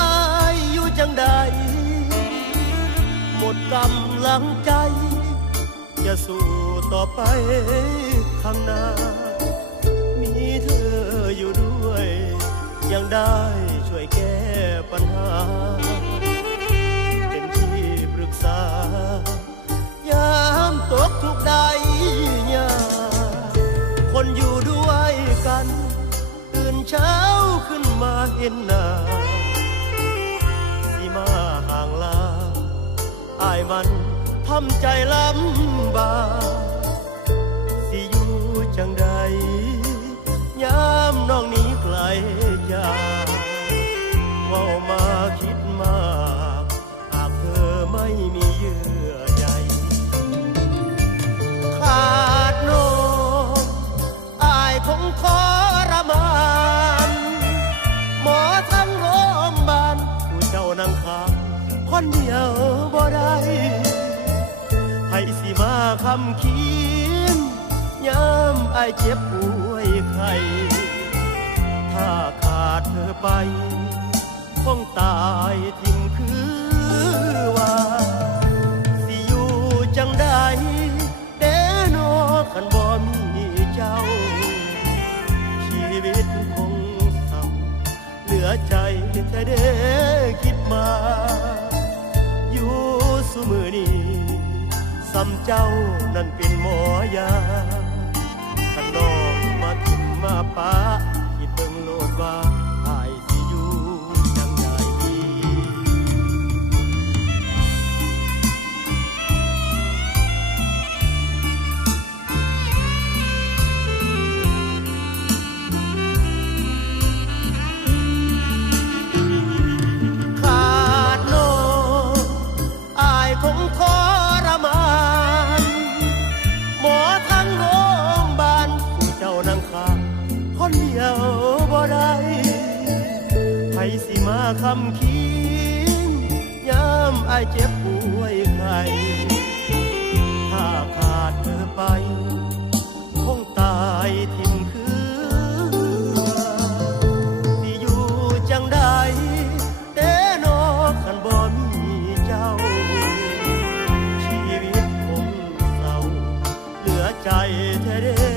อายอยู่จังใดหมดกำลังใจจะสู้ต่อไปข้างหน้ามีเธออยู่ด้วยยังได้ช่วยแก้ปัญหาเป็นที่ปรึกษายามตกทุกข์ได้ยากคนอยู่ด้วยกันตื่นเช้าขึ้นมาเห็นหน้าสิมาห่างลาอายมันทำใจลำบากสิอยู่จังใดยามน้องนี้ไกลจากเว้ามาคิดมากหากเธอไม่มีเยื่อใยขาดน้องอายคงทรมานหมอทั้งโรงพยาบาลผู้เจ้านั่งข้างคนเดียวบ่ได้ให้สิมาคำคิดยามอายเจ็บป่วยไข้ถ้าขาดเธอไปคงตายทิ้งคือว่าสิอยู่จังใดเด้นอคันบ่มีเจ้าชีวิตคงเศร้าเหลือใจแต่เด้คิดมาอยู่ซุมื้อนี้ซ้ำเจ้านั่นเป็นหมอยาคันน้องมาทิ่มมาปะคิดเบิ่งโลดว่าอายสิอยู่จังใดขาดน้องอายคงทรมานหมอทั้งโรงพยาบาลผู้เจ้านั่งข้างคนเดียวบ่ได้ให้สิมาคำคิดยามอายเจ็บป่วยไข้ถ้าขาดเธอไปคงตายทิ้งคือสิอยู่จังใดเด้นอคันบ่มีเจ้าชีวิตคงเศร้าเหลือใจแท้เด้